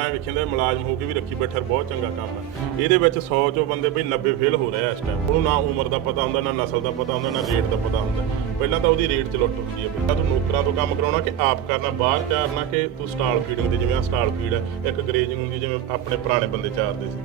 ਅਗਲਾ ਐ ਵੇਖਿੰਦਾ ਮੁਲਾਜ਼ਮ ਹੋ ਕੇ ਵੀ ਰੱਖੀ ਬੈਠਾ, ਬਹੁਤ ਚੰਗਾ ਕੰਮ ਹੈ। ਇਹਦੇ ਵਿੱਚ 100 ਚੋਂ ਬੰਦੇ ਬਈ 90 ਫੇਲ ਹੋ ਰਿਹਾ ਇਸ ਟਾਈਮ ਉਹਨੂੰ ਨਾ ਉਮਰ ਦਾ ਪਤਾ ਹੁੰਦਾ, ਨਾ ਨਸਲ ਦਾ ਪਤਾ ਹੁੰਦਾ, ਨਾ ਰੇਟ ਦਾ ਪਤਾ ਹੁੰਦਾ। ਪਹਿਲਾਂ ਤਾਂ ਉਹਦੀ ਰੇਟ ਚ ਲੁੱਟ ਹੁੰਦੀ ਹੈ ਪਹਿਲਾਂ ਤੂੰ ਨੌਕਰਾਂ ਤੋਂ ਕੰਮ ਕਰਾਉਣਾ ਕਿ ਆਪ ਕਰਨਾ, ਬਾਹਰ ਚਾਰਨਾ ਕਿ ਤੂੰ ਸਟਾਲ ਫੀਡਿੰਗ ਦੀ, ਜਿਵੇਂ ਆ ਸਟਾਲ ਫੀਡ ਹੈ, ਇੱਕ ਗਰੇਜਿੰਗ ਹੁੰਦੀ ਜਿਵੇਂ ਆਪਣੇ ਪੁਰਾਣੇ ਬੰਦੇ ਚਾਰਦੇ ਸੀ।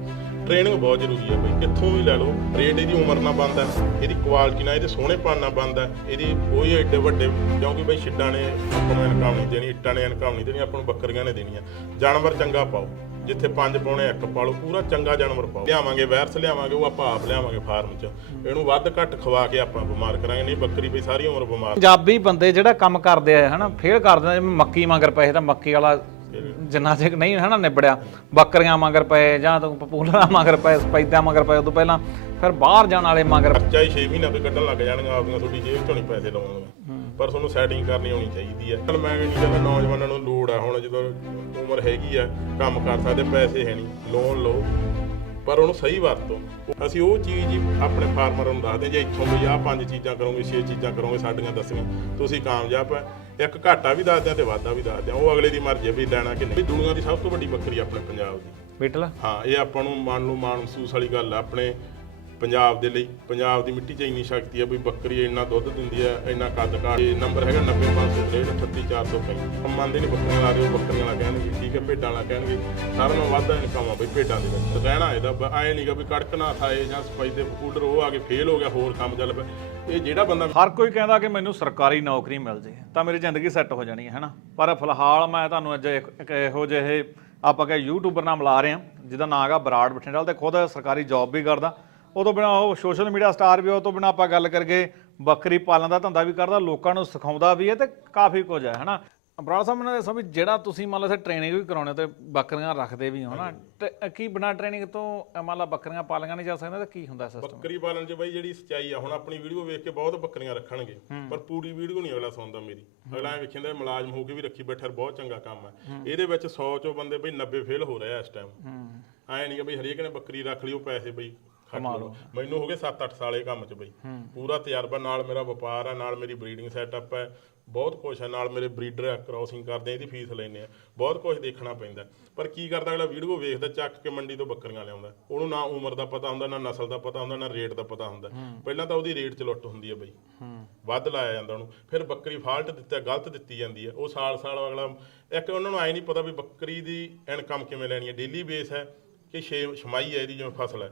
ਟ੍ਰੇਨਿੰਗ ਬਹੁਤ ਜ਼ਰੂਰੀ ਹੈ ਬਈ, ਕਿੱਥੋਂ ਵੀ ਲੈ ਲਓ, ਰੇਟ ਇਹਦੀ ਉਮਰ ਨਾਲ ਬੰਦ ਇਹਦੀ ਕੁਆਲਿਟੀ ਨਾਲ, ਇਹਦੇ ਸੋਹਣੇਪਣ ਨਾਲ ਬੰਦ ਇਹਦੀ ਕੋਈ ਏਡੇ ਵੱਡੇ, ਕਿਉਂਕਿ ਬਈ ਛਿੱਡਾਂ ਨੇ, ਆਪਾਂ ਨੂੰ ਇਨਕਮ ਨਹੀਂ ਦੇਣੀ, ਇੱਟਾਂ ਨੇ ਇਨਕਮ ਨਹੀਂ ਦੇਣੀ, ਆਪਾਂ ਨੂੰ ਬੱਕਰੀਆਂ ਨੇ ਦੇਣੀਆਂ। ਜਾਨਵਰ ਚੰਗਾ ਪਾਓ, ਜਿੱਥੇ ਪੰਜ ਪਾਉਣੇ ਇੱਕ ਪਾਲੋ, ਪੂਰਾ ਚੰਗਾ ਜਾਨਵਰ ਪਾਓ। ਲਿਆਵਾਂਗੇ ਵੈਰਸ ਲਿਆਵਾਂਗੇ, ਉਹ ਆਪਾਂ ਆਪ ਲਿਆਵਾਂਗੇ ਫਾਰਮ 'ਚ। ਇਹਨੂੰ ਵੱਧ ਘੱਟ ਖਵਾ ਕੇ ਆਪਾਂ ਬਿਮਾਰ ਕਰਾਂਗੇ, ਨਹੀਂ ਬੱਕਰੀ ਬਈ ਸਾਰੀ ਉਮਰ ਬਿਮਾਰ। ਪੰਜਾਬੀ ਬੰਦੇ ਜਿਹੜਾ ਕੰਮ ਕਰਦੇ ਆ, ਹਨਾ, ਫੇਲ ਕਰ ਦਿੰਦੇ ਜਿਵੇਂ ਮੱਕੀ ਮਗਰ ਪਏ ਤਾਂ ਮੱਕੀ ਵਾਲਾ ਜਿੰਨਾ ਚਿਰ ਨਹੀਂ ਹਨਾ ਨਿਬੜਿਆ। ਬੱਕਰੀਆਂ ਮਗਰ ਪਏ ਜਾਂ ਤਾਂ ਪਪੂਲਰਾਂ ਮਗਰ ਪਏ ਸਪੈਦਿਆਂ ਮਗਰ ਪਏ ਉਦੋਂ ਪਹਿਲਾਂ ਫਿਰ ਬਾਹਰ ਜਾਣ ਵਾਲੇ ਮਗਰ ਖਰਚਾ ਹੀ 6 ਮਹੀਨਿਆਂ ਤੋਂ ਕੱਢਣ ਲੱਗ ਜਾਣਗੇ ਆਪਦੀਆਂ ਤੁਹਾਡੀ ਜੇਬ ਚੋਂ ਨਹੀਂ ਪੈਸੇ ਲਾਉਣਗੇ। ਪਰ ਤੁਹਾਨੂੰ ਸੈਟਿੰਗ ਕਰਨੀ ਆਉਣੀ ਚਾਹੀਦੀ ਹੈ ਚਲ ਮੈਂ ਕਹਿੰਦਾ ਨੌਜਵਾਨਾਂ ਨੂੰ ਲੋੜ ਆ ਹੁਣ ਜਦੋਂ ਉਮਰ ਹੈਗੀ ਆ ਕੰਮ ਕਰ ਸਕਦੇ ਪੈਸੇ ਹੈ ਨਹੀਂ ਲੋਨ ਲਓ। ਪਰ ਉਹਨੂੰ ਸਹੀ ਵਰਤੋ। ਅਸੀਂ ਉਹ ਚੀਜ਼ ਹੀ ਆਪਣੇ ਫਾਰਮਰਾਂ ਨੂੰ ਦੱਸਦੇ ਜੇ ਇੱਥੋਂ ਵੀ ਆਹ ਪੰਜ ਚੀਜ਼ਾਂ ਕਰੋਗੇ ਛੇ ਚੀਜ਼ਾਂ ਕਰੋਗੇ ਸਾਡੀਆਂ ਦੱਸੀਆਂ ਤੁਸੀਂ ਕਾਮਯਾਬ ਹੈ ਇੱਕ ਘਾਟਾ ਵੀ ਦੱਸਦੇ ਆ ਤੇ ਵਾਧਾ ਵੀ ਦੱਸਦੇ ਆ ਉਹ ਅਗਲੇ ਦੀ ਮਰਜ਼ੀ ਵੀ ਲੈਣਾ ਕਿ ਨਹੀਂ। ਵੀ ਦੁਨੀਆ ਦੀ ਸਭ ਤੋਂ ਵੱਡੀ ਬੱਕਰੀ ਆਪਣੇ ਪੰਜਾਬ ਦੀ। ਬੀਟਲ ਹਾਂ ਇਹ ਆਪਾਂ ਨੂੰ ਮਨ ਨੂੰ ਮਾਣ ਮਹਿਸੂਸ ਵਾਲੀ ਗੱਲ ਆ। ਆਪਣੇ ਪੰਜਾਬ ਦੇ ਲਈ, ਪੰਜਾਬ ਦੀ ਮਿੱਟੀ 'ਚ ਇੰਨੀ ਸ਼ਕਤੀ ਆ ਵੀ ਬੱਕਰੀ ਇੰਨਾ ਦੁੱਧ ਦਿੰਦੀ ਹੈ, ਇੰਨਾ ਕੱਦ ਕਾ ਇਹ ਨੰਬਰ ਹੈਗਾ 90563 38435 हम ਮੰਨਦੇ ਨਹੀਂ ਬੱਕਰੀਆਂ ਲਾ ਦਿਓ ਬੱਕਰੀਆਂ ਲਾ ਕਹਿਣਗੇ, ਠੀਕ ਹੈ, ਭੇਡਾਂ ਲਾ ਕਹਿਣਗੇ, ਸਾਰਿਆਂ ਨਾਲੋਂ ਵੱਧ ਇਨਕਮ ਆ ਬਈ ਭੇਡਾਂ ਦੇ ਵਿੱਚ। ਰਹਿਣਾ ਇਹਦਾ ਐ ਨਹੀਂਗਾ ਵੀ ਕੜਕਣਾ ਥਾਏ ਜਾਂ ਸਪਾਈ ਦੇ ਪੂਡਰ ਉਹ ਆ ਕੇ ਫੇਲ ਹੋ ਗਿਆ, ਹੋਰ ਕੰਮ ਚੱਲ ਪਿਆ। ਇਹ ਜਿਹੜਾ ਬੰਦਾ ਹਰ ਕੋਈ ਕਹਿੰਦਾ ਕਿ ਮੈਨੂੰ ਸਰਕਾਰੀ ਨੌਕਰੀ ਮਿਲ ਜੇ, ਤਾਂ ਮੇਰੀ ਜ਼ਿੰਦਗੀ ਸੈੱਟ ਹੋ ਜਾਣੀ ਹੈ, ਹਨਾ? ਪਰ ਫਿਲਹਾਲ ਮੈਂ ਤੁਹਾਨੂੰ ਅੱਜ ਇੱਕ ਇਹੋ ਜਿਹੇ, ਆਪਾਂ ਕਹੇ ਯੂਟਿਊਬਰ ਨਾਲ ਮਿਲਾ ਰਹੇ ਹਾਂ ਜਿਹਦਾ ਨਾਮ ਹੈਗਾ ਬਰਾੜ ਬਠਿੰਡਾ ਤੇ ਖੁਦ ਸਰਕਾਰੀ ਜੌਬ ਵੀ ਕਰਦਾ। ਉਹ ਤੋਂ ਬਿਨਾ ਉਹ ਸੋਸ਼ਲ ਮੀਡੀਆ ਸਟਾਰ ਵੀ ਉਹ ਤੋਂ ਬਿਨਾ ਆਪਾਂ ਗੱਲ ਕਰਗੇ ਬੱਕਰੀ ਪਾਲਣ ਦਾ ਧੰਦਾ ਵੀ ਕਰਦਾ ਲੋਕਾਂ ਨੂੰ ਸਿਖਾਉਂਦਾ ਵੀ ਹੈ ਤੇ ਕਾਫੀ ਕੁਝ ਹੈ ਹਨਾ? ਬਰਾੜ ਸਾਹਿਬ ਮੈਨੂੰ ਦੱਸੋ ਵੀ ਜਿਹੜਾ ਤੁਸੀਂ ਮੰਨ ਲਓ ਇੱਥੇ ਟ੍ਰੇਨਿੰਗ ਵੀ ਕਰਾਉਣੇ ਤੇ ਬੱਕਰੀਆਂ ਰੱਖਦੇ ਵੀ ਹੋ ਨਾ ਤੇ ਕੀ ਬਿਨਾ ਟ੍ਰੇਨਿੰਗ ਤੋਂ ਮੰਨ ਲਾ ਬੱਕਰੀਆਂ ਪਾਲੀਆਂ ਨਹੀਂ ਜਾ ਸਕਦੀਆਂ ਤਾਂ ਕੀ ਹੁੰਦਾ ਸਿਸਟਮ ਬੱਕਰੀ ਪਾਲਣ 'ਚ ਬਾਈ ਜਿਹੜੀ ਸਚਾਈ ਆ ਹੁਣ ਆਪਣੀ ਵੀਡੀਓ ਵੇਖ ਕੇ ਬਹੁਤ ਬੱਕਰੀਆਂ ਰੱਖਣਗੇ ਪਰ ਪੂਰੀ ਵੀਡੀਓ ਨਹੀਂ ਅਗਲਾ ਸੁਣਦਾ ਮੇਰੀ। ਅਗਲਾ ਐ ਵੇਖਿੰਦਾ ਮੁਲਾਜ਼ਮ ਹੋ ਕੇ ਵੀ ਰੱਖੀ ਬੈਠਾ ਬਹੁਤ ਚੰਗਾ ਕੰਮ ਹੈ। ਇਹਦੇ ਵਿੱਚ 100 ਚੋਂ ਬੰਦੇ ਬਈ 90 ਫੇਲ ਹੋ ਰਿਹਾ ਇਸ ਟਾਈਮ ਐ ਨਹੀਂ ਕਿ ਬਈ ਹਰੇਕ ਨੇ ਬੱਕਰੀ ਰੱਖ ਲਈ ਉਹ ਪੈਸੇ ਬਈ ਖੱਟ ਲਓ। ਮੈਨੂੰ ਹੋ ਗਏ 7-8 ਸਾਲ ਇਹ ਕੰਮ 'ਚ ਬਈ। ਪੂਰਾ ਤਜਰਬਾ ਨਾਲ ਮੇਰਾ ਵਪਾਰ ਆ ਨਾਲ ਮੇਰੀ ਬਰੀਡਿੰਗ ਸੈਟਅਪ ਹੈ। ਬਹੁਤ ਕੁਛ ਹੈ ਨਾਲ ਮੇਰੇ ਬਰੀਡਰ ਕ੍ਰਾਸਿੰਗ ਕਰਦੇ ਆ ਇਹਦੀ ਫੀਸ ਲੈਂਦੇ ਆ। ਬਹੁਤ ਕੁਝ ਦੇਖਣਾ ਪੈਂਦਾ ਪਰ ਕੀ ਕਰਦਾ ਅਗਲਾ ਵੀਡੀਓ ਵੇਖਦਾ ਚੱਕ ਕੇ ਮੰਡੀ ਤੋਂ ਬੱਕਰੀਆਂ ਲਿਆਉਂਦਾ ਉਹਨੂੰ ਨਾ ਉਮਰ ਦਾ ਪਤਾ ਹੁੰਦਾ ਨਾ ਨਸਲ ਦਾ ਪਤਾ ਹੁੰਦਾ ਨਾ ਰੇਟ ਦਾ ਪਤਾ ਹੁੰਦਾ। ਪਹਿਲਾਂ ਤਾਂ ਉਹਦੀ ਰੇਟ 'ਚ ਲੁੱਟ ਹੁੰਦੀ ਹੈ ਬਈ। ਵੱਧ ਲਾਇਆ ਜਾਂਦਾ ਉਹਨੂੰ। ਫਿਰ ਬੱਕਰੀ ਫਾਲਟ ਦਿੱਤਾ ਗਲਤ ਦਿੱਤੀ ਜਾਂਦੀ ਹੈ। ਉਹ ਸਾਲ ਸਾਲ ਅਗਲਾ ਇੱਕ ਉਹਨਾਂ ਨੂੰ ਐ ਨਹੀਂ ਪਤਾ ਵੀ ਬੱਕਰੀ ਦੀ ਇਨਕਮ ਕਿਵੇਂ ਲੈਣੀ ਹੈ। ਡੇਲੀ ਬੇਸ ਹੈ। ਕਿ ਛੇ ਛਮਾਈ ਹੈ ਇਹਦੀ ਜਿਵੇਂ ਫਸਲ ਹੈ।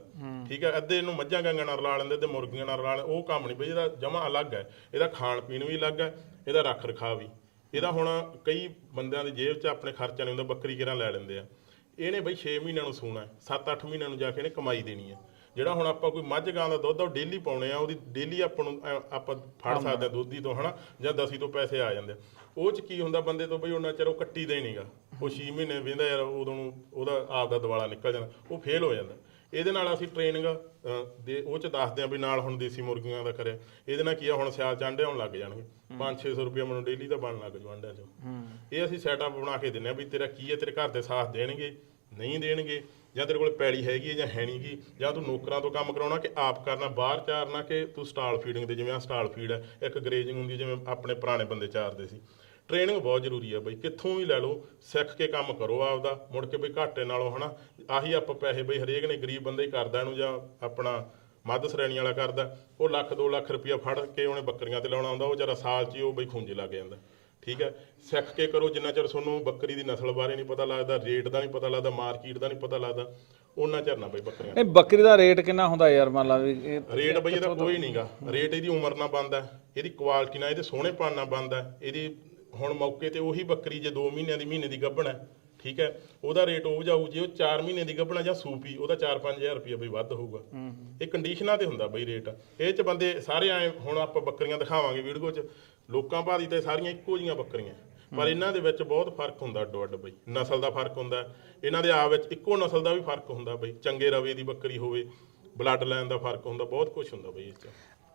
ਠੀਕ ਹੈ ਅੱਧੇ ਇਹਨੂੰ ਮੱਝਾਂ ਗਾਂਗਾਂ ਨਾਲ ਰਲਾ ਲੈਂਦੇ ਤੇ ਮੁਰਗੀਆਂ ਨਾਲ ਰਲਾ ਲੈਂਦੇ ਉਹ ਕੰਮ ਨਹੀਂ ਬਈ ਇਹਦਾ ਜਮਾ ਅਲੱਗ ਹੈ। ਇਹਦਾ ਖਾਣ ਪੀਣ ਵੀ ਅਲੱਗ ਹੈ ਇਹਦਾ ਰੱਖ ਰਖਾਵ ਵੀ। ਇਹਦਾ ਹੁਣ ਕਈ ਬੰਦਿਆਂ ਦੀ ਜੇਬ 'ਚ ਆਪਣੇ ਖਰਚਾ ਨਹੀਂ ਹੁੰਦਾ ਬੱਕਰੀ ਕਿਰਾਂ ਲੈ ਲੈਂਦੇ ਆ। ਇਹਨੇ ਬਈ 6 ਮਹੀਨਿਆਂ ਨੂੰ ਸੂਣਾ 7-8 ਮਹੀਨਿਆਂ ਨੂੰ ਜਾ ਕੇ ਇਹਨੇ ਕਮਾਈ ਦੇਣੀ ਹੈ। ਜਿਹੜਾ ਹੁਣ ਆਪਾਂ ਕੋਈ ਮੱਝ ਗਾਂ ਦਾ ਦੁੱਧ ਆ ਉਹ ਡੇਲੀ ਪਾਉਣੇ ਆ ਉਹਦੀ ਡੇਲੀ ਆਪਾਂ ਨੂੰ ਆਪਾਂ ਫੜ ਸਕਦੇ ਆ ਦੁੱਧੀ ਤੋਂ ਹਨਾ ਜਾਂ ਦਸੀ ਤੋਂ ਪੈਸੇ ਆ ਜਾਂਦੇ ਆ। ਉਹ ਚ ਕੀ ਹੁੰਦਾ ਬੰਦੇ ਤੋਂ ਬਈ ਉਹਨਾਂ ਚਿਰ ਉਹ ਕੱਟੀ ਦੇ ਨਹੀਂਗਾ ਉਹ 6 ਮਹੀਨੇ ਵੇਂਦਾ ਯਾਰ ਉਦੋਂ ਨੂੰ ਉਹਦਾ ਆਪ ਦਾ ਦਿਵਾਲਾ ਨਿਕਲ ਜਾਂਦਾ ਉਹ ਫੇਲ ਹੋ ਜਾਂਦਾ। ਇਹਦੇ ਨਾਲ ਅਸੀਂ ਟ੍ਰੇਨਿੰਗ ਦੇ ਉਹ ਚ ਦੱਸਦੇ ਆ ਵੀ ਨਾਲ ਹੁਣ ਦੇਸੀ ਮੁਰਗੀਆਂ ਦਾ ਕਰਿਆ। ਇਹਦੇ ਨਾਲ ਕੀ ਆ ਹੁਣ ਸਿਆਲ ਚਾਂਡੇ ਆਉਣ ਲੱਗ ਜਾਣਗੇ। 5-600 ਰੁਪਏ ਮੈਨੂੰ ਡੇਲੀ ਦਾ ਬਣ ਲੱਗ ਜੂ ਆਂਡਿਆਂ ਚੋਂ। ਇਹ ਅਸੀਂ ਸੈਟਅਪ ਬਣਾ ਕੇ ਦਿੰਨੇ ਆ ਵੀ ਤੇਰਾ ਕੀ ਹੈ ਤੇਰੇ ਘਰ ਦੇ ਸਾਥ ਦੇਣਗੇ ਨਹੀਂ ਦੇਣਗੇ ਜਾਂ ਤੇਰੇ ਕੋਲ ਪੈਲੀ ਹੈਗੀ ਹੈ ਜਾਂ ਹੈ ਨਹੀਂਗੀ ਜਾਂ ਤੂੰ ਨੌਕਰਾਂ ਤੋਂ ਕੰਮ ਕਰਾਉਣਾ ਕਿ ਆਪ ਕਰਨਾ ਬਾਹਰ ਚਾਰਨਾ ਕਿ ਤੂੰ ਸਟਾਲ ਫੀਡਿੰਗ ਦੇ ਜਿਵੇਂ ਆ ਸਟਾਲ ਫੀਡ ਹੈ ਇੱਕ ਗਰੇਜਿੰਗ ਹੁੰਦੀ ਜਿਵੇਂ ਆਪਣੇ ਪੁਰਾਣੇ ਬੰਦੇ ਚਾਰਦੇ ਸੀ। ਟ੍ਰੇਨਿੰਗ ਬਹੁਤ ਜ਼ਰੂਰੀ ਹੈ ਬਈ ਕਿੱਥੋਂ ਵੀ ਲੈ ਲਓ ਸਿੱਖ ਕੇ ਕੰਮ ਕਰੋ ਆਪਦਾ ਮੁੜ ਕੇ ਬਈ ਘਾਟੇ ਨਾਲੋਂ ਹਨਾ ਆਹੀ ਆਪਾਂ ਪੈਸੇ ਬਈ ਹਰੇਕ ਨੇ ਗਰੀਬ ਬੰਦਾ ਹੀ ਕਰਦਾ ਇਹਨੂੰ ਜਾਂ ਆਪਣਾ ਮੱਧ ਸ਼੍ਰੇਣੀ ਵਾਲਾ ਕਰਦਾ ਉਹ ਲੱਖ 2 ਲੱਖ ਰੁਪਇਆ ਫੜ ਕੇ ਉਹਨੇ ਬੱਕਰੀਆਂ ਤੇ ਲਾਉਣਾ ਹੁੰਦਾ ਉਹ ਜਰਾ ਸਾਲ 'ਚ ਹੀ ਉਹ ਬਈ ਖੁੰਝੇ ਲੱਗ ਜਾਂਦਾ ਠੀਕ ਹੈ? ਸਿੱਖ ਕੇ ਕਰੋ ਜਿੰਨਾ ਚਿਰ ਤੁਹਾਨੂੰ ਬੱਕਰੀ ਦੀ ਨਸਲ ਬਾਰੇ ਨਹੀਂ ਪਤਾ ਲੱਗਦਾ ਰੇਟ ਦਾ ਨਹੀਂ ਪਤਾ ਲੱਗਦਾ ਮਾਰਕੀਟ ਦਾ ਨਹੀਂ ਪਤਾ ਲੱਗਦਾ ਉਹਨਾਂ ਚਿਰ ਨਾ ਬਈ ਬੱਕਰੀਆਂ ਇਹ ਬੱਕਰੀ ਦਾ ਰੇਟ ਕਿੰਨਾ ਹੁੰਦਾ ਯਾਰ ਮੰਨ ਲਾ ਵੀ ਇਹ ਰੇਟ ਬਈ ਇਹਦਾ ਕੋਈ ਨਹੀਂਗਾ ਰੇਟ ਇਹਦੀ ਉਮਰ ਨਾਲ ਬੰਦਾ ਇਹਦੀ ਕੁਆਲਿਟੀ ਨਾਲ ਇਹਦੇ ਸੋਹਣੇਪਣ ਨਾਲ ਬੰਦਾ ਇਹਦੀ ਹੁਣ ਮੌਕੇ ਤੇ ਉਹੀ ਬੱਕਰੀ ਜੇ 2 ਮਹੀਨਿਆਂ ਦੀ ਮਹੀਨੇ ਦੀ ਗੱਭਣ ਹੈ ਠੀਕ ਹੈ ਉਹਦਾ ਰੇਟ ਉਹ ਜਾਊ ਜੇ ਉਹ 4 ਮਹੀਨੇ ਦੀ ਗੱਭਣ ਜਾਂ ਸੂਪੀ ਉਹਦਾ 4-5000 ਰੁਪਏ ਬਈ ਵੱਧ ਹੋਊਗਾ। ਇਹ ਕੰਡੀਸ਼ਨਾਂ ਤੇ ਹੁੰਦਾ ਬਈ ਰੇਟ। ਇਹ ਚ ਬੰਦੇ ਸਾਰੇ ਐ ਹੁਣ ਆਪਾਂ ਬੱਕਰੀਆਂ ਦਿਖਾਵਾਂਗੇ ਵੀਡੀਓ 'ਚ ਲੋਕਾਂ ਭਾਦੀ ਤੇ ਸਾਰੀਆਂ ਇੱਕੋ ਜੀਆਂ ਬੱਕਰੀਆਂ। ਪਰ ਇਹਨਾਂ ਦੇ ਵਿੱਚ ਬਹੁਤ ਫ਼ਰਕ ਹੁੰਦਾ ਅੱਡੋ ਅੱਡ ਬਈ। ਨਸਲ ਦਾ ਫ਼ਰਕ ਹੁੰਦਾ ਇਹਨਾਂ ਦੇ ਆਪ ਵਿੱਚ ਇੱਕੋ ਨਸਲ ਦਾ ਵੀ ਫ਼ਰਕ ਹੁੰਦਾ ਬਈ। ਚੰਗੇ ਰਵੇ ਦੀ ਬੱਕਰੀ ਹੋਵੇ ਬਲੱਡ ਲਾਈਨ ਦਾ ਫ਼ਰਕ ਹੁੰਦਾ ਬਹੁਤ ਕੁਝ ਹੁੰਦਾ ਬਈ ਇਸ 'ਚ।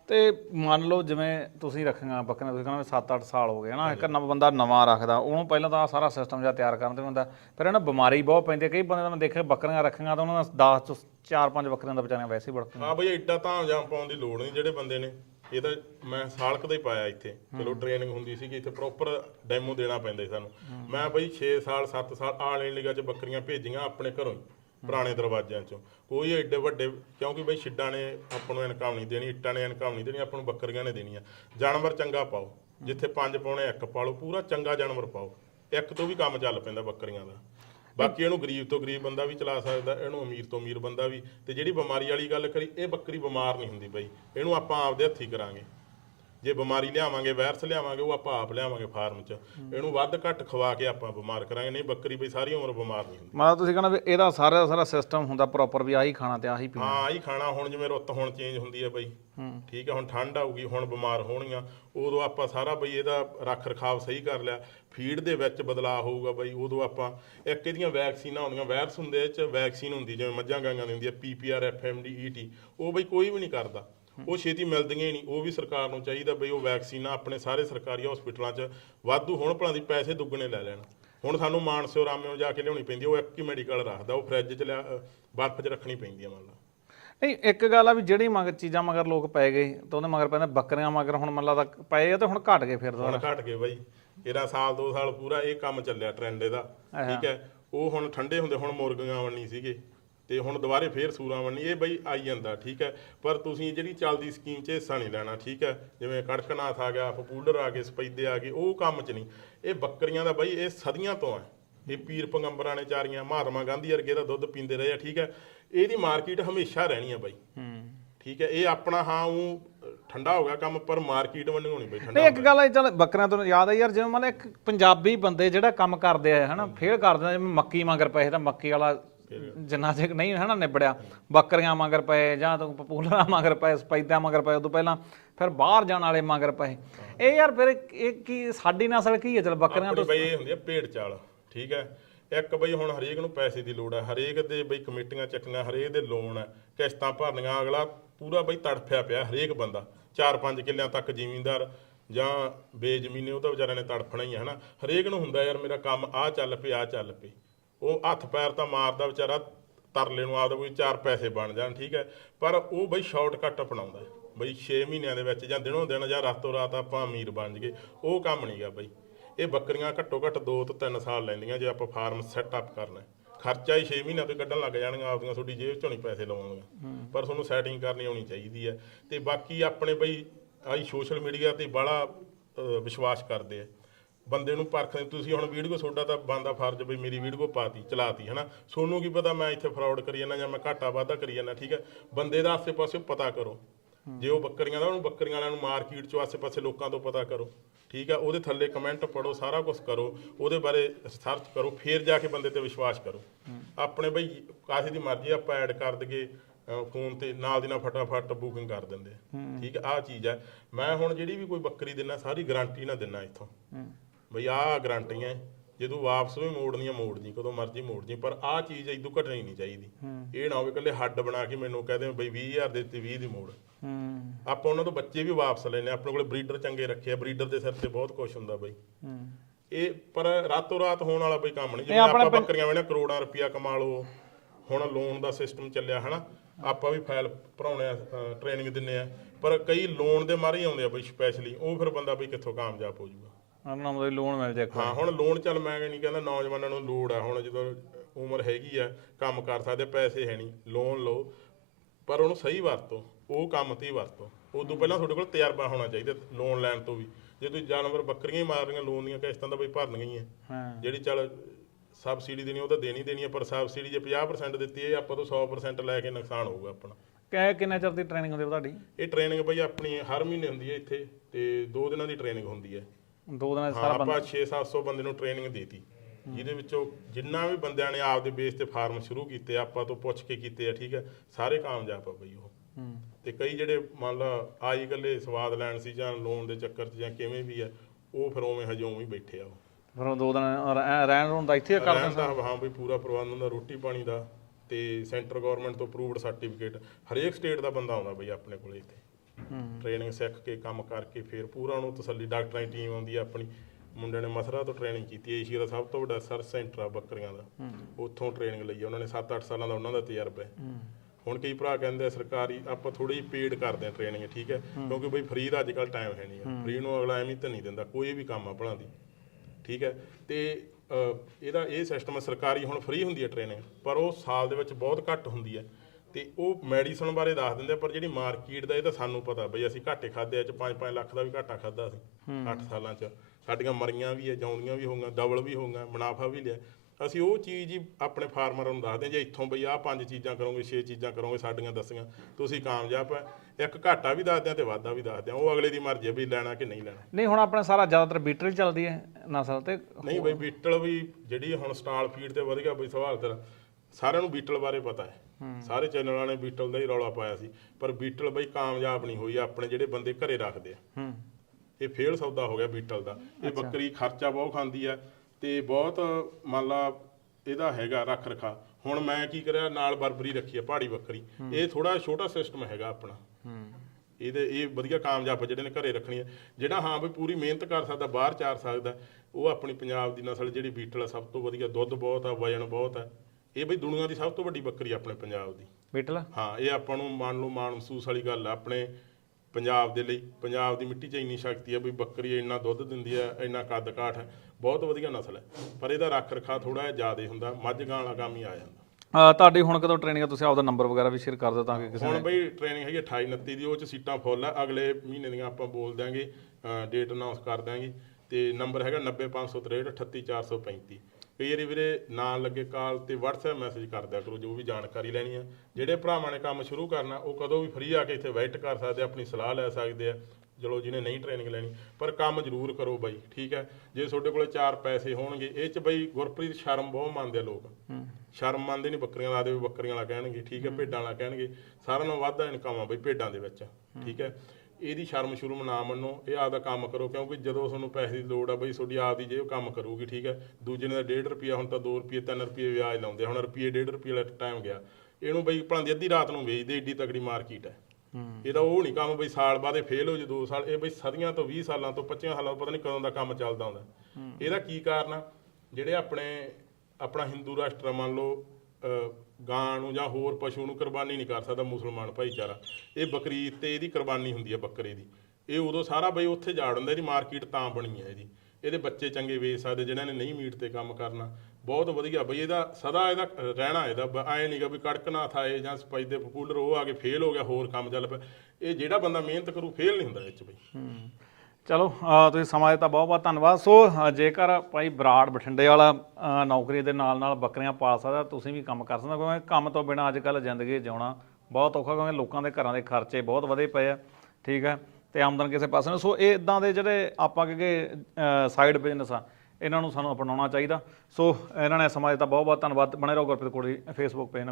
ਤੇ ਮੰਨ ਲਓ ਜਿਵੇਂ ਤੁਸੀਂ ਰੱਖੀਆਂ ਬੱਕਰੀਆਂ ਤੁਸੀਂ ਕਹਿੰਦੇ 7-8 ਸਾਲ ਹੋ ਗਏ ਹਨਾ ਇੱਕ ਨਵਾਂ ਬੰਦਾ ਨਵਾਂ ਰੱਖਦਾ ਉਹਨੂੰ ਪਹਿਲਾਂ ਤਾਂ ਸਾਰਾ ਸਿਸਟਮ ਜਿਹਾ ਤਿਆਰ ਕਰਨ ਤੇ ਹੁੰਦਾ ਫਿਰ ਇਹਨਾਂ ਬਿਮਾਰੀ ਬਹੁਤ ਪੈਂਦੀ ਹੈ ਕਈ ਬੰਦੇ ਤਾਂ ਮੈਂ ਦੇਖਿਆ ਬੱਕਰੀਆਂ ਰੱਖੀਆਂ ਤਾਂ ਉਹਨਾਂ ਦਾ 10 ਤੋਂ 4-5 ਬੱਕਰੀਆਂ ਦਾ ਵਿਚਾਰੀਆਂ ਵੈਸੇ ਹੀ ਬੜਕੀਆਂ ਹਾਂ ਬਈ ਐਡਾ ਤਾਂ ਜਾਂ ਪਾਉਣ ਦੀ ਲੋੜ ਨਹੀਂ ਜਿਹੜੇ ਬੰਦੇ ਨੇ ਇਹ ਤਾਂ ਮੈਂ ਸਾਲਕ ਦਾ ਹੀ ਪਾਇਆ ਇੱਥੇ ਚਲੋ ਟ੍ਰੇਨਿੰਗ ਹੁੰਦੀ ਸੀ ਕਿ ਇੱਥੇ ਪ੍ਰੋਪਰ ਡੈਮੋ ਦੇਣਾ ਪੈਂਦਾ ਸੀ ਸਾਨੂੰ। ਮੈਂ ਬਈ 6 ਸਾਲ 7 ਸਾਲ ਆਨਲਾਈਨ ਲਿਗਾ ਚ ਬੱਕਰੀਆਂ ਭੇਜੀਆਂ ਆਪਣੇ ਘਰੋਂ ਹੀ। ਪੁਰਾਣੇ ਦਰਵਾਜ਼ਿਆਂ ਚੋਂ। ਕੋਈ ਏਡੇ ਵੱਡੇ, ਕਿਉਂਕਿ ਬਈ ਛਿੱਡਾਂ ਨੇ ਆਪਾਂ ਨੂੰ ਇਨਕਮ ਨਹੀਂ ਦੇਣੀ, ਇੱਟਾਂ ਨੇ ਇਨਕਮ ਨਹੀਂ ਦੇਣੀ, ਆਪਾਂ ਨੂੰ ਬੱਕਰੀਆਂ ਨੇ ਦੇਣੀਆਂ। ਜਾਨਵਰ ਚੰਗਾ ਪਾਓ, ਜਿੱਥੇ ਪੰਜ ਪਾਉਣੇ ਇੱਕ ਪਾਲੋ, ਪੂਰਾ ਚੰਗਾ ਜਾਨਵਰ ਪਾਓ। ਇੱਕ ਤੋਂ ਵੀ ਕੰਮ ਚੱਲ ਪੈਂਦਾ ਬੱਕਰੀਆਂ ਦਾ। ਬਾਕੀ ਇਹਨੂੰ ਗਰੀਬ ਤੋਂ ਗਰੀਬ ਬੰਦਾ ਵੀ ਚਲਾ ਸਕਦਾ, ਇਹਨੂੰ ਅਮੀਰ ਤੋਂ ਅਮੀਰ ਬੰਦਾ ਵੀ। ਤੇ ਜਿਹੜੀ ਬਿਮਾਰੀ ਵਾਲੀ ਗੱਲ ਕਰੀ, ਇਹ ਬੱਕਰੀ ਬਿਮਾਰ ਨਹੀਂ ਹੁੰਦੀ ਬਈ। ਇਹਨੂੰ ਆਪਾਂ ਆਪਦੇ ਹੱਥੀ ਕਰਾਂਗੇ। ਜੇ ਬਿਮਾਰੀ ਲਿਆਵਾਂਗੇ ਵਾਇਰਸ ਲਿਆਵਾਂਗੇ ਉਹ ਆਪਾਂ ਆਪ ਲਿਆਵਾਂਗੇ ਫਾਰਮ 'ਚ। ਇਹਨੂੰ ਵੱਧ ਘੱਟ ਖਵਾ ਕੇ ਆਪਾਂ ਬਿਮਾਰ ਕਰਾਂਗੇ ਨਹੀਂ ਬੱਕਰੀ ਬਈ ਸਾਰੀ ਉਮਰ ਬਿਮਾਰ ਨਹੀਂ ਹੁੰਦੀ। ਮਤਲਬ ਤੁਸੀਂ ਕਹਿੰਦਾ ਵੀ ਇਹਦਾ ਸਾਰਾ ਦਾ ਸਾਰਾ ਸਿਸਟਮ ਹੁੰਦਾ ਪ੍ਰੋਪਰ ਵੀ ਆਹੀ ਖਾਣਾ ਤੇ ਆਹੀ ਪੀਣਾ। ਹਾਂ ਆਹੀ ਖਾਣਾ ਹੁਣ ਜਿਵੇਂ ਰੁੱਤ ਹੁਣ ਚੇਂਜ ਹੁੰਦੀ ਹੈ ਬਈ। ਠੀਕ ਹੈ ਹੁਣ ਠੰਡ ਆਊਗੀ ਹੁਣ ਬਿਮਾਰ ਹੋਣਗੀਆਂ ਉਦੋਂ ਆਪਾਂ ਸਾਰਾ ਬਈ ਇਹਦਾ ਰੱਖ ਰਖਾਵ ਸਹੀ ਕਰ ਲਿਆ। ਫੀਡ ਦੇ ਵਿੱਚ ਬਦਲਾਅ ਹੋਊਗਾ ਬਈ ਉਦੋਂ ਆਪਾਂ ਇੱਕ ਇਹਦੀਆਂ ਵੈਕਸੀਨਾਂ ਆਉਂਦੀਆਂ ਵਾਇਰਸ ਹੁੰਦੇ ਇਹ ਚ ਵੈਕਸੀਨ ਹੁੰਦੀ ਜਿਵੇਂ ਮੱਝਾਂ ਗਾਈਆਂ ਦੀ ਹੁੰਦੀ ਹੈ ਪੀਪੀਆਰ ਐਫਐਮਡੀ ਈਟੀ ਉਹ ਬਈ ਕੋਈ ਵੀ ਨਹੀਂ ਕਰਦਾ। ਉਹ ਛੇਤੀ ਮਿਲਦੀਆਂ ਹੀ ਨਹੀਂ ਉਹ ਵੀ ਸਰਕਾਰ ਨੂੰ ਚਾਹੀਦਾ ਬਈ ਉਹ ਵੈਕਸੀਨਾਂ ਆਪਣੇ ਸਾਰੇ ਸਰਕਾਰੀ ਹਸਪੀਟਲਾਂ 'ਚ ਵਾਧੂ ਹੋਣ ਭਲਾਂ ਦੀ ਪੈਸੇ ਦੁੱਗਣੇ ਲੈ ਲੈਣ। ਹੁਣ ਸਾਨੂੰ ਮਾਨਸਿਓ ਰਾਮਿਓ ਜਾ ਕੇ ਲਿਆਉਣੀ ਪੈਂਦੀ ਉਹ ਇੱਕ ਹੀ ਮੈਡੀਕਲ ਰੱਖਦਾ ਉਹ ਫ੍ਰਿਜ 'ਚ ਲਿਆ ਬਰਫ਼ 'ਚ ਰੱਖਣੀ ਪੈਂਦੀ ਹੈ ਮੰਨ ਲਾ। ਨਹੀਂ ਇੱਕ ਗੱਲ ਆ ਵੀ ਜਿਹੜੀ ਮਗਰ ਚੀਜ਼ਾਂ ਮਗਰ ਲੋਕ ਪੈ ਗਏ ਤਾਂ ਉਹਦੇ ਮਗਰ ਪੈਂਦੇ ਬੱਕਰੀਆਂ ਮਗਰ ਹੁਣ ਮੰਨ ਲਾ ਪਏ ਆ ਤੇ ਹੁਣ ਘਟ ਗਏ ਫਿਰ ਦੁਬਾਰਾ। ਹੁਣ ਘਟ ਗਏ ਬਾਈ ਇਹਦਾ ਸਾਲ ਦੋ ਸਾਲ ਪੂਰਾ ਇਹ ਕੰਮ ਚੱਲਿਆ ਟ੍ਰੈਂਡ ਇਹਦਾ ਠੀਕ ਹੈ। ਉਹ ਹੁਣ ਠੰਡੇ ਹੁੰਦੇ ਹੁਣ ਮੁਰਗੀਆਂ ਵੰਨੀ ਸੀਗੇ। ਤੇ ਹੁਣ ਦੁਬਾਰੇ ਫੇਰ ਸੂਰਾਂ ਵੰਨੀ ਇਹ ਬਈ ਆਈ ਜਾਂਦਾ ਠੀਕ ਹੈ। ਪਰ ਤੁਸੀਂ ਜਿਹੜੀ ਚੱਲਦੀ ਸਕੀਮ 'ਚ ਹਿੱਸਾ ਨਹੀਂ ਲੈਣਾ ਠੀਕ ਹੈ। ਜਿਵੇਂ ਕੜਕਨਾਥ ਆ ਗਿਆ ਪਪੂਲਰ ਆ ਗਏ ਸਪੈਦੇ ਆ ਗਏ ਉਹ ਕੰਮ 'ਚ ਨਹੀਂ। ਇਹ ਬੱਕਰੀਆਂ ਦਾ ਬਈ ਇਹ ਸਦੀਆਂ ਤੋਂ ਹੈ। ਇਹ ਪੀਰ ਪੰਗੰਬਰਾਂ ਨੇ ਚਾਰੀਆਂ ਮਹਾਤਮਾ ਗਾਂਧੀ ਵਰਗੇ ਦਾ ਦੁੱਧ ਪੀਂਦੇ ਰਹੇ ਆ ਠੀਕ ਹੈ। ਇਹਦੀ ਮਾਰਕੀਟ ਹਮੇਸ਼ਾ ਰਹਿਣੀ ਆ ਬਾਈ। ਹੂੰ। ਠੀਕ ਹੈ ਇਹ ਆਪਣਾ ਹਾਂ ਉਹ ਠੰਡਾ ਹੋ ਗਿਆ ਕੰਮ ਪਰ ਮਾਰਕੀਟ ਵੰਡਣੀ ਹੋਣੀ ਬਈ ਠੰਡਾ ਨਹੀਂ ਇੱਕ ਗੱਲ ਹੈ ਚੱਲ ਬੱਕਰੀਆਂ ਤੋਂ ਯਾਦ ਆ ਯਾਰ ਜਿਵੇਂ ਮੰਨ ਇੱਕ ਪੰਜਾਬੀ ਬੰਦੇ ਜਿਹੜਾ ਕੰਮ ਕਰਦੇ ਆ ਹਨਾ ਫੇਰ ਕਰਦੇ ਆ ਜਿਵੇਂ ਮੱਕੀ ਮਗਰ ਪਏ ਤਾਂ ਮੱਕੀ ਵਾਲਾ ਜਿੰਨਾ ਚਿਰ ਨਹੀਂ ਹਨਾ ਨਿਬੜਿਆ। ਬੱਕਰੀਆਂ ਮਗਰ ਪਏ ਜਾਂ ਤਾਂ ਪਪੂਲਰਾਂ ਮਗਰ ਪਏ ਸਪੈਦਿਆਂ ਮਗਰ ਪਏ ਉਦੋਂ ਪਹਿਲਾਂ ਫਿਰ ਬਾਹਰ ਜਾਣ ਵਾਲੇ ਮਗਰ ਪਏ। ਇਹ ਯਾਰ ਫਿਰ ਇਹ ਕੀ ਸਾਡੀ ਨਸਲ ਕੀ ਹੈ? ਚਲ ਬੱਕਰੀਆਂ ਆਪਣੀ ਬਈ ਇਹ ਹੁੰਦੀ ਆ ਭੇਡ ਚਾਲ ਠੀਕ ਹੈ? ਇੱਕ ਬਈ ਹੁਣ ਹਰੇਕ ਨੂੰ ਪੈਸੇ ਦੀ ਲੋੜ ਹੈ ਹਰੇਕ ਦੇ ਬਈ ਕਮੇਟੀਆਂ ਚੱਕੀਆਂ ਹਰੇਕ ਦੇ ਲੋਨ ਹੈ ਕਿਸ਼ਤਾਂ ਭਰਨੀਆਂ ਅਗਲਾ ਪੂਰਾ ਬਈ ਤੜਫਿਆ ਪਿਆ ਹਰੇਕ ਬੰਦਾ। 4-5 ਕਿੱਲਿਆਂ ਤੱਕ ਜ਼ਿਮੀਂਦਾਰ ਜਾਂ ਬੇਜ਼ਮੀਨੇ ਉਹ ਤਾਂ ਵਿਚਾਰਿਆਂ ਨੇ ਤੜਫਣਾ ਹੀ ਹੈ ਹਨਾ। ਹਰੇਕ ਨੂੰ ਹੁੰਦਾ ਯਾਰ ਮੇਰਾ ਕੰਮ ਆ ਚੱਲ ਪਈ ਆ ਚੱਲ ਪਈ। ਉਹ ਹੱਥ ਪੈਰ ਤਾਂ ਮਾਰਦਾ ਵਿਚਾਰਾ ਤਰਲੇ ਨੂੰ ਆਪਦਾ ਕੋਈ ਚਾਰ ਪੈਸੇ ਬਣ ਜਾਣ ਠੀਕ ਹੈ। ਪਰ ਉਹ ਬਈ ਸ਼ਾਰਟਕਟ ਅਪਣਾਉਂਦਾ। ਬਈ 6 ਮਹੀਨਿਆਂ ਦੇ ਵਿੱਚ ਜਾਂ ਦਿਨੋਂ ਦਿਨ ਜਾਂ ਰਾਤੋਂ ਰਾਤ ਆਪਾਂ ਅਮੀਰ ਬਣ ਜਗੇ ਉਹ ਕੰਮ ਨਹੀਂਗਾ ਬਈ। ਇਹ ਬੱਕਰੀਆਂ ਘੱਟੋ ਘੱਟ 2 ਤੋਂ 3 ਸਾਲ ਲੈਂਦੀਆਂ ਜੇ ਆਪਾਂ ਫਾਰਮ ਸੈੱਟ ਅਪ ਕਰਨਾ। ਖਰਚਾ ਹੀ 6 ਮਹੀਨਿਆਂ ਤੋਂ ਕੱਢਣ ਲੱਗ ਜਾਣਗੀਆਂ ਆਪਦੀਆਂ ਤੁਹਾਡੀ ਜੇਬ ਚੋਂ ਨਹੀਂ ਪੈਸੇ ਲਵਾਉਣਗੇ। ਪਰ ਤੁਹਾਨੂੰ ਸੈਟਿੰਗ ਕਰਨੀ ਆਉਣੀ ਚਾਹੀਦੀ ਹੈ। ਤੇ ਬਾਕੀ ਆਪਣੇ ਬਈ ਆਹੀ ਸੋਸ਼ਲ ਮੀਡੀਆ ਤੇ ਬੜਾ ਵਿਸ਼ਵਾਸ ਕਰਦੇ ਆ। ਬੰਦੇ ਨੂੰ ਪਰਖਦੇ ਤੁਸੀਂ ਹੁਣ ਵੀਡੀਓ ਤੁਹਾਡਾ ਤਾਂ ਬੰਦਾ ਫਰਜ਼ ਬਈ ਮੇਰੀ ਵੀਡੀਓ ਪਾਤੀ ਚਲਾਤੀ ਹਨਾ? ਸੋਨੂੰ ਕੀ ਪਤਾ ਮੈਂ ਇੱਥੇ ਫਰਾਡ ਕਰੀ ਜਾਂਦਾ ਜਾਂ ਮੈਂ ਘਾਟਾ ਵਾਧਾ ਕਰੀ ਜਾਂਦਾ ਠੀਕ ਹੈ ਬੰਦੇ ਦਾ ਆਸੇ-ਪਾਸੇ ਪਤਾ ਕਰੋ। ਜੇ ਉਹ ਬੱਕਰੀਆਂ ਦਾ ਉਹਨੂੰ ਬੱਕਰੀਆਂ ਵਾਲਿਆਂ ਨੂੰ ਮਾਰਕੀਟ ਚੋਂ ਆਸੇ-ਪਾਸੇ ਲੋਕਾਂ ਤੋਂ ਪਤਾ ਕਰੋ ਠੀਕ ਹੈ ਉਹਦੇ ਥੱਲੇ ਕਮੈਂਟ ਪੜੋ ਸਾਰਾ ਕੁਝ ਕਰੋ ਉਹਦੇ ਬਾਰੇ ਸਰਚ ਕਰੋ ਫੇਰ ਜਾ ਕੇ ਬੰਦੇ ਤੇ ਵਿਸ਼ਵਾਸ ਕਰੋ। ਆਪਣੇ ਬਈ ਕਾਸੇ ਦੀ ਮਰਜ਼ੀ ਆਪਾਂ ਐਡ ਕਰ ਦਈਏ ਫੋਨ ਤੇ ਨਾਲ ਦੀ ਨਾਲ ਫਟਾਫਟ ਬੁਕਿੰਗ ਕਰ ਦਿੰਦੇ ਆ। ਠੀਕ ਹੈ ਆਹ ਚੀਜ਼ ਹੈ ਮੈਂ ਹੁਣ ਜਿਹੜੀ ਵੀ ਕੋਈ ਬੱਕਰੀ ਦਿੰਨਾ ਸਾਰੀ ਗਾਰੰਟੀ ਨਾਲ ਦਿੰਨਾ ਇੱਥੋਂ। ਬਈ ਆਹ ਗਾਰੰਟੀਆਂ ਜਦੋਂ ਵਾਪਸ ਵੀ ਮੋੜਨੀਆਂ ਮੋੜ ਜੀ ਕਦੋਂ ਮਰਜ਼ੀ ਮੋੜ ਜੀ ਪਰ ਆਹ ਚੀਜ਼ ਇਦੋਂ ਘਟਣੀ ਨਹੀਂ ਚਾਹੀਦੀ। ਇਹ ਨਾ ਹੋਵੇ ਇਕੱਲੇ ਹੱਡ ਬਣਾ ਕੇ ਮੈਨੂੰ ਕਹਦੇ ਬਈ 20000 ਦੇ ਦਿੱਤੀ 20 ਦੀ ਮੋੜ। ਹੂੰ। ਆਪਾਂ ਉਹਨਾਂ ਤੋਂ ਬੱਚੇ ਵੀ ਵਾਪਸ ਲੈਨੇ ਆਪਣੇ ਕੋਲੇ ਬਰੀਡਰ ਚੰਗੇ ਰੱਖੇ ਆ ਬਰੀਡਰ ਦੇ ਸਿਰ ਤੇ ਬਹੁਤ ਕੁਝ ਹੁੰਦਾ ਬਈ। ਹੂੰ। ਇਹ ਪਰ ਰਾਤੋਂ ਰਾਤ ਹੋਣ ਵਾਲਾ ਬਈ ਕੰਮ ਨਹੀਂ ਜਿਵੇਂ ਆਪਾਂ ਬੱਕਰੀਆਂ ਵੇਣੇ ਕਰੋੜਾਂ ਰੁਪਇਆ ਕਮਾ ਲਓ ਹੁਣ ਲੋਨ ਦਾ ਸਿਸਟਮ ਚੱਲਿਆ ਹਨਾ? ਆਪਾਂ ਵੀ ਫਾਈਲ ਭਰਾਉਣੇ ਆ ਟ੍ਰੇਨਿੰਗ ਦਿੰਨੇ ਆ ਪਰ ਕਈ ਲੋਨ ਦੇ ਮਾਰੇ ਆਉਂਦੇ ਆ ਬਈ ਸਪੈਸ਼ਲੀ ਉਹ ਫਿਰ ਬੰਦਾ ਬਈ ਕਿੱਥੋਂ ਕਾਮਯਾਬ ਹੋ ਜਾਊਗਾ। ਲੋਨ ਮਿਲ ਜਾਏ ਹਾਂ ਹੁਣ ਲੋਨ ਚੱਲ ਮੈਂ ਨਹੀਂ ਕਹਿੰਦਾ ਨੌਜਵਾਨਾਂ ਨੂੰ ਲੋੜ ਆ ਹੁਣ ਜਦੋਂ ਉਮਰ ਹੈਗੀ ਆ ਕੰਮ ਕਰ ਸਕਦੇ ਪੈਸੇ ਹੈ ਨਹੀਂ ਲੋਨ ਲਓ। ਪਰ ਉਹਨੂੰ ਸਹੀ ਵਰਤੋ ਉਹ ਕੰਮ ਤੇ ਹੀ ਵਰਤੋ। ਉਦੋਂ ਪਹਿਲਾਂ ਤੁਹਾਡੇ ਕੋਲ ਤਜਰਬਾ ਹੋਣਾ ਚਾਹੀਦਾ ਲੋਨ ਲੈਣ ਤੋਂ ਵੀ। ਜੇ ਤੁਸੀਂ ਜਾਨਵਰ ਬੱਕਰੀਆਂ ਹੀ ਮਾਰ ਰਹੀਆਂ ਲੋਨ ਦੀਆਂ ਕਿਸ਼ਤਾਂ ਤਾਂ ਬਈ ਭਰਨੀਆਂ ਹੀ ਆ। ਜਿਹੜੀ ਚੱਲ ਸਬਸਿਡੀ ਦੇਣੀ ਉਹ ਤਾਂ ਦੇਣੀ ਦੇਣੀ ਆ ਪਰ ਸਬਸਿਡੀ ਜੇ 50% ਦਿੱਤੀ ਹੈ ਆਪਾਂ ਤੋਂ 100% ਲੈ ਕੇ ਨੁਕਸਾਨ ਹੋਊਗਾ ਆਪਣਾ। ਕਿ ਕਿੰਨੇ ਚਿਰ ਦੀ ਟ੍ਰੇਨਿੰਗ ਹੁੰਦੀ ਤੁਹਾਡੀ? ਇਹ ਟ੍ਰੇਨਿੰਗ ਬਈ ਆਪਣੀ ਹਰ ਮਹੀਨੇ ਹੁੰਦੀ ਹੈ ਇੱਥੇ ਤੇ 2 ਦਿਨਾਂ ਦੀ ਟ੍ਰੇਨਿੰਗ ਹੁੰਦੀ ਹੈ। ਦੋ ਦਿਨਾਂ 'ਚ ਹਾਂ ਸਾਰਾ ਆਪਾਂ 6-700 ਬੰਦੇ ਨੂੰ ਟ੍ਰੇਨਿੰਗ ਦੇਤੀ। ਜਿਹਦੇ ਵਿੱਚੋਂ ਜਿੰਨਾ ਵੀ ਬੰਦਿਆਂ ਨੇ ਆਪਦੇ ਬੇਸ ਤੇ ਫਾਰਮ ਸ਼ੁਰੂ ਕੀਤੇ ਆ, ਆਪਾਂ ਤੋਂ ਪੁੱਛ ਕੇ ਕੀਤੇ ਆ ਠੀਕ ਹੈ? ਸਾਰੇ ਕਾਮਯਾਬ ਆ ਬਈ ਉਹ। ਹੂੰ। ਤੇ ਕਈ ਜਿਹੜੇ ਮੰਨ ਲਾ ਆਈ ਗੱਲੇ ਸਵਾਦ ਲੈਣ ਸੀ ਜਾਂ ਲੋਨ ਦੇ ਚੱਕਰ 'ਚ ਜਾਂ ਕਿਵੇਂ ਵੀ ਆ ਉਹ ਫਿਰ ਉਵੇਂ ਹਜੇ ਉਵੇਂ ਹੀ ਬੈਠੇ ਆ ਉਹ। ਫਿਰ ਉਹ ਦੋ ਦਿਨ ਰਹਿ- ਰਹਿਣ ਰੂਣ ਦਾ ਇੱਥੇ ਕਰਦੇ ਰਹਿਣ ਦਾ ਹਾਂ ਬਈ ਪੂਰਾ ਪ੍ਰਬੰਧ ਹੁੰਦਾ ਰੋਟੀ ਪਾਣੀ ਦਾ ਤੇ ਸੈਂਟਰ ਗਵਰਨਮੈਂਟ ਤੋਂ ਅਪਰੂਵਡ ਸਰਟੀਫਿਕੇਟ ਹਰੇਕ ਸਟੇਟ ਦਾ ਬੰਦਾ ਆਉਂਦਾ ਬਈ ਆਪਣੇ ਕੋਲੇ ਇੱਥੇ। ਟ੍ਰੇਨਿੰਗ ਸਿੱਖ ਕੇ ਕੰਮ ਕਰਕੇ ਫਿਰ ਪੂਰਾ ਉਹਨੂੰ ਤਸੱਲੀ ਡਾਕਟਰਾਂ ਦੀ ਟੀਮ ਆਉਂਦੀ ਆ ਆਪਣੀ। ਮੁੰਡੇ ਨੇ ਮਸਰਾ ਤੋਂ ਟ੍ਰੇਨਿੰਗ ਕੀਤੀ ਏਸ਼ੀਆ ਦਾ ਸਭ ਤੋਂ ਵੱਡਾ ਸਰਚ ਸੈਂਟਰ ਆ ਬੱਕਰੀਆਂ ਦਾ। ਹੂੰ। ਉੱਥੋਂ ਟ੍ਰੇਨਿੰਗ ਲਈ ਆ ਉਹਨਾਂ ਨੇ 7-8 ਸਾਲਾਂ ਦਾ ਉਹਨਾਂ ਦਾ ਤਜਰਬਾ ਹੈ। ਹੂੰ। ਹੁਣ ਕਈ ਭਰਾ ਕਹਿੰਦੇ ਆ ਸਰਕਾਰੀ ਆਪਾਂ ਥੋੜੀ ਜਿਹੀ ਪੇਡ ਕਰਦੇ ਆ ਟ੍ਰੇਨਿੰਗ ਠੀਕ ਹੈ? ਕਿਉਂਕਿ ਬਈ ਫ੍ਰੀ ਦਾ ਅੱਜ ਕੱਲ ਟਾਈਮ ਹੈ ਨਹੀਂ ਫ੍ਰੀ ਨੂੰ ਅਗਲਾ ਐਵੇਂ ਤਾਂ ਨਹੀਂ ਦਿੰਦਾ ਕੋਈ ਵੀ ਕੰਮ ਆ ਭਲਾ ਦੀ ਠੀਕ ਹੈ? ਤੇ ਅਹ, ਇਹਦਾ ਇਹ ਸਿਸਟਮ ਸਰਕਾਰੀ ਹੁਣ ਫ੍ਰੀ ਹੁੰਦੀ ਹੈ ਟ੍ਰੇਨਿੰਗ ਪਰ ਉਹ ਸਾਲ ਦੇ ਵਿੱਚ ਬਹੁਤ ਘੱਟ ਹੁੰਦੀ ਹੈ। ਤੇ ਉਹ ਮੈਡੀਸਨ ਬਾਰੇ ਦੱਸ ਦਿੰਦੇ ਆ ਪਰ ਜਿਹੜੀ ਮਾਰਕੀਟ ਦਾ ਇਹ ਤਾਂ ਸਾਨੂੰ ਪਤਾ ਬਈ ਅਸੀਂ ਘਾਟੇ ਖਾਦੇ ਆ ਚ 5-5 ਲੱਖ ਦਾ ਵੀ ਘਾਟਾ ਖਾਦਾ ਸੀ 8 ਸਾਲਾਂ ਚ। ਸਾਡੀਆਂ ਮਰੀਆਂ ਵੀ ਐ ਜਾਉਂਦੀਆਂ ਵੀ ਹੋਊਗੀਆਂ ਡਬਲ ਵੀ ਹੋਊਗੀਆਂ ਮੁਨਾਫਾ ਵੀ ਲਿਆ। ਅਸੀਂ ਉਹ ਚੀਜ਼ ਹੀ ਆਪਣੇ ਫਾਰਮਰਾਂ ਨੂੰ ਦੱਸਦੇ ਜੇ ਇੱਥੋਂ ਬਈ ਆਹ ਪੰਜ ਚੀਜ਼ਾਂ ਕਰੋਗੇ ਛੇ ਚੀਜ਼ਾਂ ਕਰੋਗੇ ਸਾਡੀਆਂ ਦੱਸੀਆਂ ਤੁਸੀਂ ਕਾਮਯਾਬ ਹੈ ਇੱਕ ਘਾਟਾ ਵੀ ਦੱਸਦੇ ਆ ਤੇ ਵਾਧਾ ਵੀ ਦੱਸਦੇ ਆ ਉਹ ਅਗਲੇ ਦੀ ਮਰਜ਼ੀ ਹੈ ਵੀ ਲੈਣਾ ਕਿ ਨਹੀਂ ਲੈਣਾ। ਨਹੀਂ ਹੁਣ ਆਪਣਾ ਸਾਰਾ ਜ਼ਿਆਦਾਤਰ ਬੀਟਰ ਹੀ ਚੱਲਦੀ ਹੈ ਨਸਲ ਤੇ। ਨਹੀਂ ਬਈ ਬੀਟਲ ਵੀ ਜਿਹੜੀ ਹੁਣ ਸਟਾਲ ਫੀਡ ਤੇ ਵਧ ਗਿਆ ਬਈ ਸਵਾਲ ਤੇਰਾ ਸਾਰਿਆਂ ਨੂੰ ਬੀਟਲ ਬਾਰੇ ਪਤਾ ਹੈ। ਸਾਰੇ ਚੈਨਲਾਂ ਨੇ ਬੀਟਲ ਦਾ ਹੀ ਰੌਲਾ ਪਾਇਆ ਸੀ ਪਰ ਬੀਟਲ ਬਈ ਕਾਮਯਾਬ ਨਹੀਂ ਹੋਈ ਆਪਣੇ ਜਿਹੜੇ ਬੰਦੇ ਘਰੇ ਰੱਖਦੇ ਆ। ਹੂੰ। ਇਹ ਫੇਲ ਸੌਦਾ ਹੋ ਗਿਆ ਬੀਟਲ ਦਾ। ਇਹ ਬੱਕਰੀ ਖਰਚਾ ਬਹੁਤ ਖਾਂਦੀ ਆ ਤੇ ਬਹੁਤ ਮੰਨ ਲਾ ਇਹਦਾ ਹੈਗਾ ਰੱਖ ਰਖਾ। ਹੁਣ ਮੈਂ ਕੀ ਕਰਿਆ ਨਾਲ ਬਰਬਰੀ ਰੱਖੀ ਆ ਪਹਾੜੀ ਬੱਕਰੀ। ਇਹ ਥੋੜਾ ਛੋਟਾ ਸਿਸਟਮ ਹੈਗਾ ਆਪਣਾ। ਹੂੰ। ਇਹਦੇ ਇਹ ਵਧੀਆ ਕਾਮਯਾਬ ਜਿਹੜੇ ਨੇ ਘਰੇ ਰੱਖਣੀ ਹੈ ਜਿਹੜਾ ਹਾਂ ਵੀ ਪੂਰੀ ਮਿਹਨਤ ਕਰ ਸਕਦਾ ਬਾਹਰ ਚਾਰ ਸਕਦਾ ਉਹ ਆਪਣੀ ਪੰਜਾਬ ਦੀ ਨਸਲ ਜਿਹੜੀ ਬੀਟਲ ਆ ਸਭ ਤੋਂ ਵਧੀਆ ਦੁੱਧ ਬਹੁਤ ਆ ਵਜਨ ਬਹੁਤ ਆ। ਇਹ ਬਈ ਦੁਨੀਆ ਦੀ ਸਭ ਤੋਂ ਵੱਡੀ ਬੱਕਰੀ ਆ ਆਪਣੇ ਪੰਜਾਬ ਦੀ। ਬੀਟਲ ਹਾਂ ਇਹ ਆਪਾਂ ਨੂੰ ਮੰਨ ਲਓ ਮਾਣ ਮਹਿਸੂਸ ਵਾਲੀ ਗੱਲ ਆ ਆਪਣੇ ਪੰਜਾਬ ਦੇ ਲਈ। ਪੰਜਾਬ ਦੀ ਮਿੱਟੀ 'ਚ ਇੰਨੀ ਸ਼ਕਤੀ ਆ ਵੀ ਬੱਕਰੀ ਇੰਨਾ ਦੁੱਧ ਦਿੰਦੀ ਆ ਇੰਨਾ ਕੱਦ ਕਾਠ ਹੈ ਬਹੁਤ ਵਧੀਆ ਨਸਲ ਹੈ ਪਰ ਇਹਦਾ ਰੱਖ ਰਖਾ ਥੋੜਾ ਜਿਹਾ ਜ਼ਿਆਦਾ ਹੁੰਦਾ ਮੱਝ ਗਾਂ ਵਾਲਾ ਕੰਮ ਹੀ ਆ ਜਾਂਦਾ। ਅਹ ਤੁਹਾਡੀ ਹੁਣ ਕਦੋਂ ਟ੍ਰੇਨਿੰਗ ਤੁਸੀਂ ਆਪਦਾ ਨੰਬਰ ਵਗੈਰਾ ਵੀ ਸ਼ੇਅਰ ਕਰ ਦਿਓ ਤਾਂ ਕਿ ਕਿਸੇ ਹੁਣ ਬਈ ਟ੍ਰੇਨਿੰਗ ਹੈਗੀ 28 29 ਦੀ ਉਹ ਚ ਸੀਟਾਂ ਫੁੱਲ ਆ। ਅਗਲੇ ਮਹੀਨੇ ਦੀਆਂ ਆਪਾਂ ਬੋਲ ਦਿਆਂਗੇ ਡੇਟ ਅਨਾਉਂਸ ਕਰ ਦਿਆਂਗੇ। ਤੇ ਨੰਬਰ ਹੈਗਾ 90563 38435 ਕਈ ਵਾਰੀ ਵੀਰੇ ਨਾਲ ਲੱਗੇ ਕਾਲ ਤੇ WhatsApp ਮੈਸੇਜ ਕਰ ਦਿਆ ਕਰੋ ਜੋ ਵੀ ਜਾਣਕਾਰੀ ਲੈਣੀ ਆ। ਜਿਹੜੇ ਭਰਾਵਾਂ ਨੇ ਕੰਮ ਸ਼ੁਰੂ ਕਰਨਾ ਉਹ ਕਦੋਂ ਵੀ ਫ੍ਰੀ ਆ ਕੇ ਇੱਥੇ ਵਿਜ਼ਿਟ ਕਰ ਸਕਦੇ ਆ ਆਪਣੀ ਸਲਾਹ ਲੈ ਸਕਦੇ ਆ। ਚਲੋ ਜਿਹਨੇ ਨਹੀਂ ਟ੍ਰੇਨਿੰਗ ਲੈਣੀ ਪਰ ਕੰਮ ਜ਼ਰੂਰ ਕਰੋ ਬਾਈ ਠੀਕ ਹੈ? ਜੇ ਤੁਹਾਡੇ ਕੋਲੇ ਚਾਰ ਪੈਸੇ ਹੋਣਗੇ ਇਹ ਚ ਬਈ ਗੁਰਪ੍ਰੀਤ ਸ਼ਰਮ ਬਹੁਤ ਮੰਨਦੇ ਆ ਲੋਕ। ਸ਼ਰਮ ਮੰਨਦੇ ਨਹੀਂ ਬੱਕਰੀਆਂ ਲਾ ਦੇ ਬੱਕਰੀਆਂ ਵਾਲਾ ਕਹਿਣਗੇ ਠੀਕ ਹੈ ਭੇਡਾਂ ਵਾਲਾ ਕਹਿਣਗੇ। ਸਾਰਿਆਂ ਨਾਲੋਂ ਵੱਧ ਇਨਕਮ ਆ ਬਈ ਭੇਡਾਂ ਦੇ ਵਿੱਚ ਠੀਕ ਹੈ? ਇਹਦੀ ਸ਼ਰਮ ਸ਼ੁਰਮ ਨਾ ਮੰਨੋ ਇਹ ਆਪਦਾ ਕੰਮ ਕਰੋ ਕਿਉਂਕਿ ਜਦੋਂ ਤੁਹਾਨੂੰ ਪੈਸੇ ਦੀ ਲੋੜ ਆ ਬਈ ਤੁਹਾਡੀ ਆਪਦੀ ਜੇ ਉਹ ਕੰਮ ਕਰੂਗੀ ਠੀਕ ਹੈ? ਦੂਜੇ ਨੇ ਤਾਂ 1.5 ਰੁਪਿਆ ਹੁਣ ਤਾਂ 2 ਰੁਪਏ 3 ਰੁਪਏ ਵਿਆਜ ਲਾਉਂਦੇ ਹੁਣ ਰੁਪਏ 1.5 ਰੁਪਏ ਵਾਲਾ ਟਾਈਮ ਗਿਆ। ਇਹਨੂੰ ਬਈ ਭਲਾਂਦੀ ਅੱਧੀ ਰਾਤ ਨੂੰ ਵੇਚਦੇ ਏਡੀ ਤਗੜੀ ਮਾਰਕੀਟ ਹੈ। ਇਹਦਾ ਉਹ ਨਹੀਂ ਕੰਮ ਬਈ ਸਾਲ ਬਾਅਦ ਇਹ ਫੇਲ ਹੋ ਜੇ 2 ਸਾਲ ਇਹ ਬਈ ਸਦੀਆਂ ਤੋਂ 20 ਸਾਲਾਂ ਤੋਂ 25 ਸਾਲਾਂ ਤੋਂ ਪਤਾ ਨਹੀਂ ਕਦੋਂ ਦਾ ਕੰਮ ਚੱਲਦਾ ਹੁੰਦਾ। ਇਹਦਾ ਕੀ ਕਾਰਨ ਆ? ਜਿਹੜੇ ਆਪਣੇ ਆਪਣਾ ਹਿੰਦੂ ਰਾਸ਼ਟਰ ਮੰਨ ਲਓ ਗਾਂ ਨੂੰ ਜਾਂ ਹੋਰ ਪਸ਼ੂ ਨੂੰ ਕੁਰਬਾਨੀ ਨਹੀਂ ਕਰ ਸਕਦਾ ਮੁਸਲਮਾਨ ਭਾਈਚਾਰਾ। ਇਹ ਬਕਰੀਦ ਤੇ ਇਹਦੀ ਕੁਰਬਾਨੀ ਹੁੰਦੀ ਹੈ ਬੱਕਰੇ ਦੀ। ਇਹ ਉਦੋਂ ਸਾਰਾ ਬਈ ਉੱਥੇ ਜਾੜ ਹੁੰਦਾ, ਇਹਦੀ ਮਾਰਕੀਟ ਤਾਂ ਬਣੀ ਹੈ ਇਹਦੀ। ਇਹਦੇ ਬੱਚੇ ਚੰਗੇ ਵੇਚ ਸਕਦੇ, ਜਿਨ੍ਹਾਂ ਨੇ ਨਹੀਂ ਮੀਟ ਤੇ ਕੰਮ ਕਰਨਾ। ਬਹੁਤ ਵਧੀਆ ਬਈ ਇਹਦਾ ਸਦਾ ਇਹਦਾ ਰਹਿਣਾ ਇਹਦਾ। ਐ ਨਹੀਂਗਾ ਵੀ ਕੜਕਨਾਥ ਆਏ ਜਾਂ ਸਪਾਈ ਦੇ ਪਪੂਲਰ ਉਹ ਆ ਕੇ ਫੇਲ ਹੋ ਗਿਆ, ਹੋਰ ਕੰਮ ਚੱਲ ਪਿਆ। ਇਹ ਜਿਹੜਾ ਬੰਦਾ ਮਿਹਨਤ ਕਰੂ, ਫੇਲ ਨਹੀਂ ਹੁੰਦਾ ਇਹ ਚ ਬਈ ਚਲੋ, ਅਹ, ਤੁਸੀਂ ਸਮਾਂ ਦਿੱਤਾ ਬਹੁਤ ਬਹੁਤ ਧੰਨਵਾਦ। ਸੋ ਜੇਕਰ ਭਾਈ ਬਰਾੜ ਬਠਿੰਡੇ ਵਾਲਾ ਨੌਕਰੀ ਦੇ ਨਾਲ ਨਾਲ ਬੱਕਰੀਆਂ ਪਾਲ ਸਕਦਾ, ਤੁਸੀਂ ਵੀ ਕੰਮ ਕਰ ਸਕਦੇ ਕਿਉਂਕਿ ਕੰਮ ਤੋਂ ਬਿਨਾ ਅੱਜ ਕੱਲ ਜ਼ਿੰਦਗੀ ਜਿਉਣਾ ਬਹੁਤ ਔਖਾ, ਕਿਉਂਕਿ ਲੋਕਾਂ ਦੇ ਘਰਾਂ ਦੇ ਖਰਚੇ ਬਹੁਤ ਵਧੇ ਪਏ ਆ, ਠੀਕ ਹੈ, ਤੇ ਆਮਦਨ ਕਿਸੇ ਪਾਸੇ ਨੂੰ ਸੋ ਇਹ ਇਦਾਂ ਦੇ ਜਿਹੜੇ ਆਪਾਂ ਕਹੇ ਸਾਈਡ ਬਿਜ਼ਨਸ ਆ, ਇਹਨਾਂ ਨੂੰ ਸਾਨੂੰ ਅਪਣਾਉਣਾ ਚਾਹੀਦਾ। ਸੋ, ਇਹਨਾਂ ਨੇ ਸਮਾਜ ਦਾ ਬਹੁਤ ਬਹੁਤ ਧੰਨਵਾਦ। ਬਣੇ ਰਹੋ ਗੁਰਪ੍ਰੀਤ ਕੋੜੀ ਫੇਸਬੁੱਕ ਪੇਜ